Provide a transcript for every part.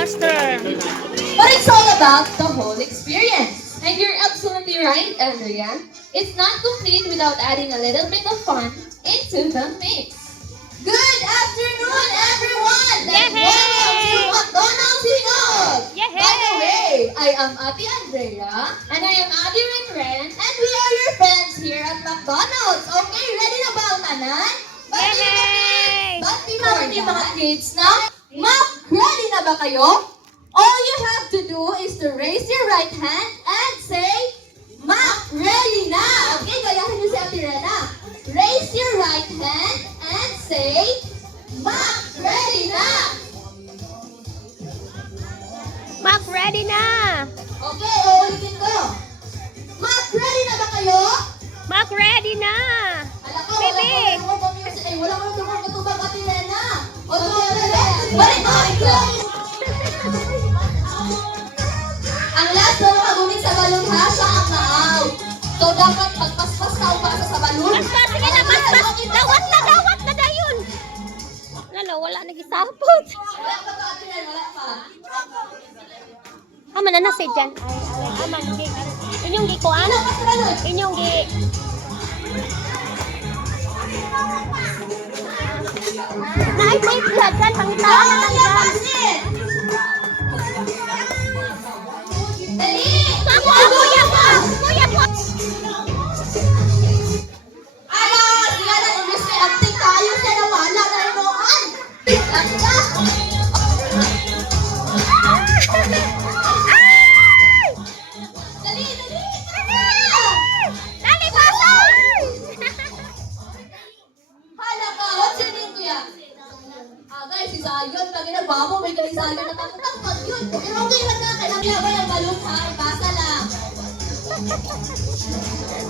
faster. But it's all about the whole experience. And you're absolutely right, Andrea. It's not complete without adding a little bit of fun into the mix. Good afternoon, everyone! And welcome to McDonald's Hinog! Yehey! By the way, I am Ate Andrea. And I am Ate Renren. And we are your friends here at McDonald's. Okay, ready na ba ang tanan? Yehey! But before yung mga kids na, Mac, ready na ba kayo? All you have to do is to raise your right hand and say, Mac, ready na! Okay, gayahin niyo si Ate Rena. Raise your right hand and say, Mac, ready na! Mac, ready na! Okay, uulitin ko. Mac, ready na ba kayo? Mac, ready na! Alam ko, Baby! wala ko nang tutubag Ate Rena. O, balik ko! Ang last na nakagunin sa balon ha, siya ang na-out. So, dapat pagpaspas ka upasa sa balon. Basta, sige na, basta! Dawat na dayon! Lalo, wala nagisapot. Wala pa to, Ate Ren, wala pa. Ah, mananasi dyan. Ay, aman, inyong gikuan? Inyong gi... Naay-tape dyan, pangtaan na lang dyan. Dali! Ako, kuya po! Kuya po! Ala, siya na imbes na acting tayo sa nawala na inuan. Tignan ka! Dali, dali! Dali, pasok! Hala ka, what's your name, kuya? Guys, si Zion, lagi na babo, may galing Zion na takot yun. Pero okay lang na, kailangan niya ba yung balon ha? Ipasa lang.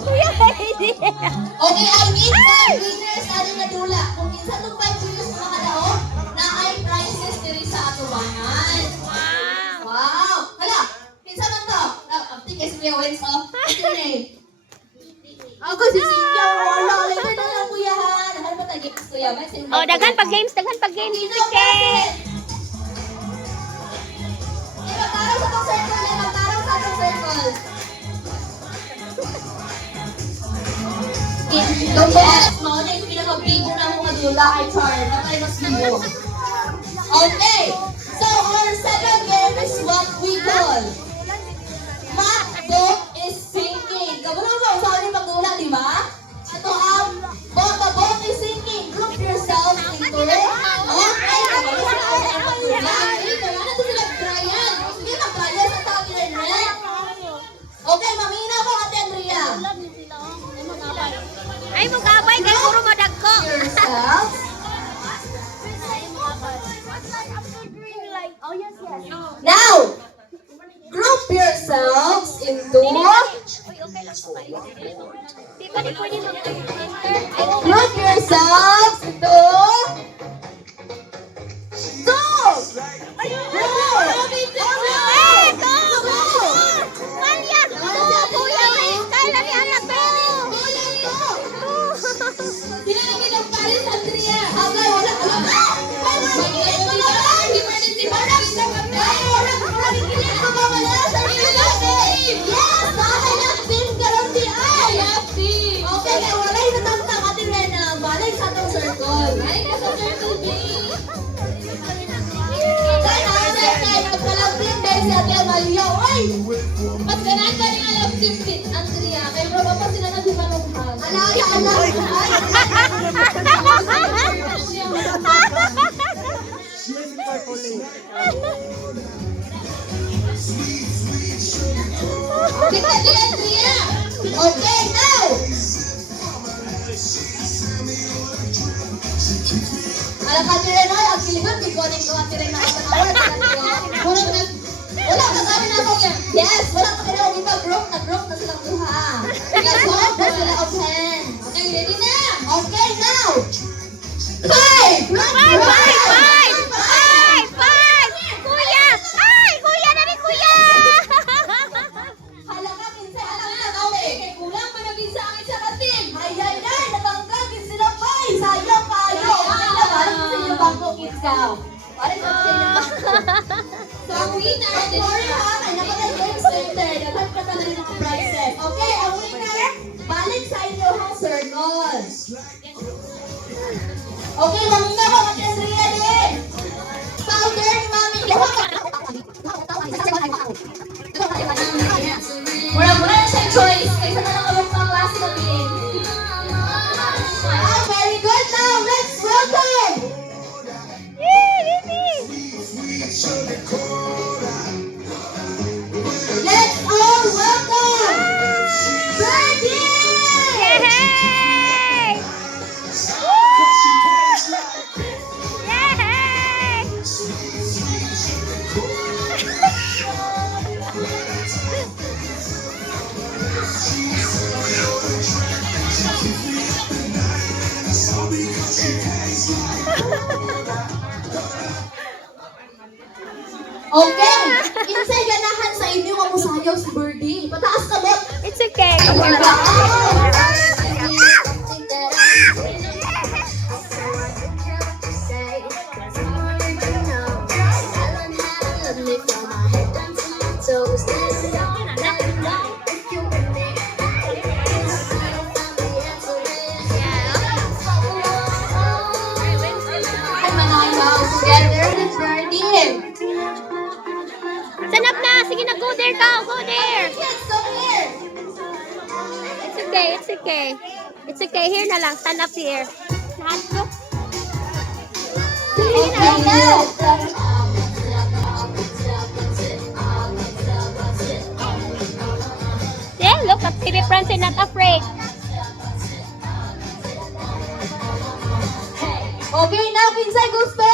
Kuya, hindi. Okay, I need 5 winners ano na dula. Kung minsan itong 5 winners mga daon, na ay prizes diri sa atubangan. Wow! Wow! Hala, kinsa man to? Abti kasi may wins off. Ito na eh. Ako si Cynthia, wala. Later na lang kuya ha. Nahal mo tagi kuya ba? Oh, daghan pag games. Sige! Magtarong sa itong circle eh. Magtarong sa itong circle. Itong boss mo, na yung pinaka-bigo na akong madula kay Char. Natay mas bigo. Okay. So, our second game is what we call Boat is sinking. Kabalo mo, sa akin magdula, di ba? Ito ang the boat is sinking. Group yourself into it. Okay, kabalo sa akin ang magdula. Dito, ano ito sila trial? Sige, mag-trial sa tawagin rin rin. Okay, mamina ko, Ate Andrea. Ay, mugabay kay puro madagko. Yourself. Now, group yourselves into Di ba di pwede mag-enter? Group yourselves into two. Mas ganaan ka rin alam tipit, Andrea. Kaya bro, pa sila na dumalunghan. Alaya, Kita di Andrea. Okay, now. Alam ka din rin, ang kiligan, bikoning ko ang tiring na katanawad. Wala ka sabi na ako yan. Yes, wala ka tinawag iba. Group na silang duha. Because hope na sila open. Okay, ready na? Okay, now. 5! Kuya! Ay, kuya na rin, kuya! Hala ka, kinsa alam na. Okay, kay kulang pa naging sa akin sa katim. Ay, natanggagin sila pa. Sayang kayo. Okay na, parang sa inyo bangko, kids ka. Parang sa inyo bangko. Ang winner, don't worry ha, kaya na pala games later. Dapat ka pala ng prizes. Okay, ang winner, balik sa inyo ang circle. Okay, mamuna ko, Mag-Andrea din. Powder ni Mami. Mura-mura na siyang choice. Kaysa na lang alok ng klase natin. Ah, very good. Now, let's welcome. Let's all welcome Birdie! Yay! Yay! Okay, insay ganahan sa inyo ang musayaw si Birdie. Pataas ka mo. It's okay. Ay, manayaw together with Birdie. Stand up na. Sige na, go there ka. Go there. Kids, come here. It's okay. It's okay. It's okay. Here na lang. Stand up here. Nahanto. Okay, now. Yeah, look at Philip Francis, not afraid. Okay, now, Pinsay Gusto.